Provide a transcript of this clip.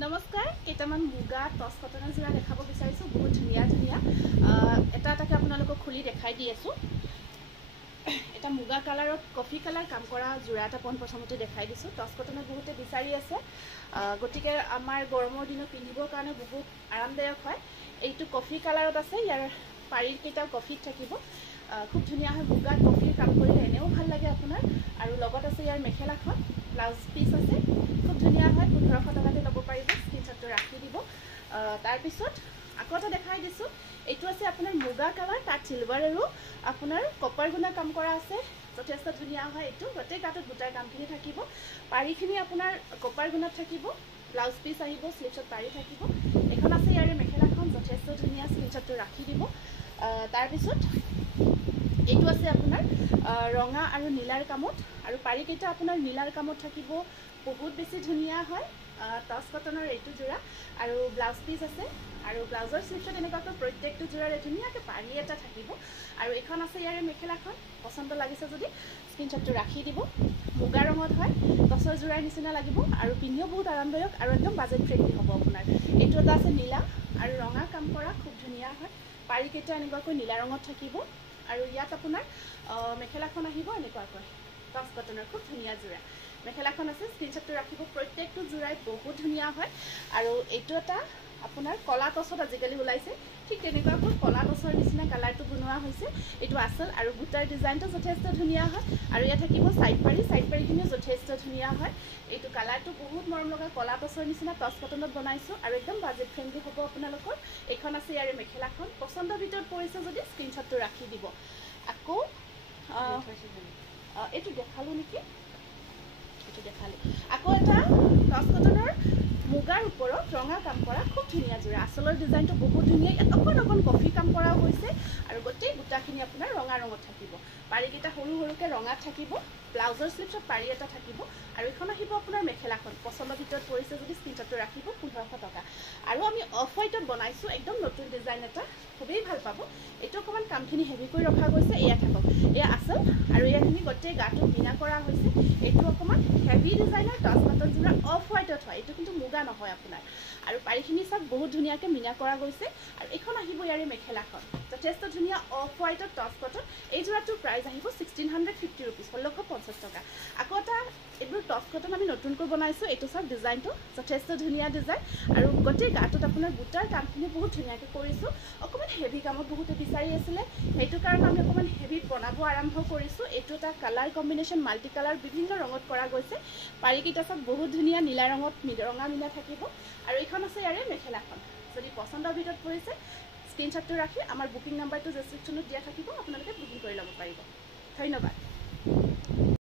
নমস্কাৰ কেইটামান মুগা টস কটনৰ যোৰা দেখাব বিচাৰিছো বহুত ধুনিয়া ধুনিয়া এটা এটাকে আপোনালোকক খুলি দেখাই দি আছো এটা মুগা কালাৰত কফি কালাৰ কাম কৰা যোৰা এটা প্ৰথমতে দেখাই দিছো টস কটনত বহুতে বিচাৰি আছে গটিকে আমাৰ গৰমৰ দিনত পিন্ধিবৰ কাৰণে বহুত আৰামদায়ক হয় এইটো কফি কালাৰত আছে ইয়াৰ পাৰিৰ কেইটা কফিত থাকিব খুব ধুনিয়া হয় মুগা কফিৰ কাম কৰিলে এনেও ভাল লাগে আপোনাৰ আৰু লগত আছে ইয়াৰ মেখেলাখন ব্লাউজ পিস আছে খুব ধুনিয়া হয় 1500 টকাতে ল'ব পাৰিব স্ক্ৰিনশ্বটটো ৰাখি দিব তাৰ পিছত আকৌ এটা দেখাই দিছো এইটো আছে আপোনাৰ মুগা কালাৰ তাত সিলভাৰ আৰু আপোনাৰ কপাৰ গুণা কাম কৰা আছে যথেষ্ট ধুনিয়া হয় এইটো গটে গাটত গুটাৰ কামখিনি থাকিব পাৰিখিনি আপোনাৰ কপাৰ গুণাত থাকিব ব্লাউজ পিস আহিব স্লিভছত পাৰি থাকিব এখন আছে ইয়াৰ মেখেলাখন যথেষ্ট ধুনিয়া স্ক্ৰিনশ্বটটো ৰাখি দিব তাৰ পিছত এইটো আছে আপোনাৰ ৰঙা আৰু নীলাৰ কামত আৰু পাৰি কেইটা আপোনাৰ নীলাৰ কামত থাকিব বহুত বেছি ধুনিয়া হয় টস কটনৰ এইটো যোৰা আৰু ব্লাউজ পিস আছে আৰু ব্লাউজৰ স্লিভছত এনেকুৱাকৈ প্ৰত্যেকটো যোৰাৰে ধুনিয়াকৈ পাৰি এটা থাকিব আৰু এখন আছে ইয়াৰে মেখেলাখন পছন্দ লাগিছে যদি স্ক্ৰিনশ্বটটো ৰাখি দিব মুগা ৰঙত হয় টসৰ যোৰাৰ নিচিনা লাগিব আৰু পিন্ধিও বহুত আৰামদায়ক আৰু একদম বাজেট ফ্ৰেণ্ডলি হ'ব আপোনাৰ এইটো এটা আছে নীলা আৰু ৰঙা কাম কৰা খুব ধুনিয়া হয় পাৰি কেইটা এনেকুৱাকৈ নীলা ৰঙত থাকিব আৰু ইয়াত আপোনাৰ মেখেলাখন আহিব এনেকুৱাকৈ টস কটনৰ খুব ধুনিয়া যোৰা মেখেলাখন আছে স্ক্ৰিনশ্বটটো ৰাখিব প্ৰত্যেকটো যোৰাই বহুত ধুনিয়া হয় আৰু এইটো এটা আপোনাৰ কলা টছত আজিকালি ওলাইছে ঠিক তেনেকুৱাকৈ কলা টছৰ নিচিনা কালাৰটো বনোৱা হৈছে এইটো আসল আৰু গুটাৰ ডিজাইনটো যথেষ্ট ধুনিয়া হয় আৰু ইয়াত থাকিব সাইড পাৰিখিনিও যথেষ্ট ধুনিয়া হয় এইটো কালাৰটো বহুত মৰম লগা কলা টছৰ নিচিনা টস কটনত বনাইছো আৰু একদম বাজেট ফ্ৰেণ্ডলি হ'ব আপোনালোকৰ এইখন আছে ইয়াৰে মেখেলাখন পছন্দৰ ভিতৰত পৰিছে যদি স্ক্ৰিনশ্বটটো ৰাখি দিব আকৌ এইটো দেখালো নেকি এইটো দেখালো আকৌ এটা টস কটনৰ মুগাৰ ওপৰত ৰঙা কাম কৰা খুব ধুনিয়া যোৰা আসলৰ ডিজাইনটো বহুত ধুনিয়া ইয়াত অকণ কফি কাম কৰাও হৈছে আৰু গোটেই গুটাখিনি আপোনাৰ ৰঙা ৰঙত থাকিব পাৰিকেইটা সৰু সৰুকৈ ৰঙাত থাকিব ব্লাউজৰ স্লিভছত পাৰি এটা থাকিব আৰু এখন আহিব আপোনাৰ মেখেলাখন পছন্দৰ ভিতৰত পৰিছে যদি স্ক্ৰিনশ্বটটো ৰাখিব 1500 টকা আৰু আমি অফ হোৱাইটত বনাইছো একদম নতুন ডিজাইন এটা খুবেই ভাল পাব এইটো অকণমান কামখিনি হেভি কৰি ৰখা গৈছে এয়া থাকক এয়া আসল আৰু ইয়াখিনি গোটেই গাটো বিনা কৰা হৈছে এইটো অকণমান হেভি ডিজাইনৰ টস কটন যোৰা অফ হোৱাইটত হয় এইটো কিন্তু মুগা নহয় আপোনাৰ আৰু পাৰিখিনি চাওক বহুত ধুনীয়াকৈ মিনা কৰা গৈছে আৰু এখন আহিব ইয়াৰে মেখেলাখন যথেষ্ট ধুনীয়া অফ হোৱাইটত টস কটন এই যোৰাটোৰ প্ৰাইচ আহিব 1650 ৰুপিজ 1650 টকা আকৌ এটা এইবোৰ টস কটন আমি নতুনকৈ বনাইছো এইটো চাওক ডিজাইনটো যথেষ্ট ধুনীয়া ডিজাইন আৰু গোটেই গাটোত আপোনাৰ বুটাৰ কামখিনি বহুত ধুনীয়াকৈ কৰিছো অকণমান হেভি কামত বহুতে বিচাৰি আছিলে সেইটো কাৰণে আমি অকণমান হেভিত বনাব আৰম্ভ কৰিছো এইটো এটা কালাৰ কম্বিনেশ্যন মাল্টি কালাৰ বিভিন্ন ৰঙত কৰা গৈছে পাৰিকেইটা চাওক বহুত ধুনীয়া নীলা ৰঙত ৰঙা মিনা থাকিব আৰু এইখন আছে ইয়াৰে মেখেলাখন যদি পছন্দৰ ভিতৰত পৰিছে স্ক্ৰিনশ্বটটো ৰাখি আমাৰ বুকিং নাম্বাৰটো ডেছক্ৰিপশ্যনত দিয়া থাকিব আপোনালোকে বুকিং কৰি ল'ব পাৰিব ধন্যবাদ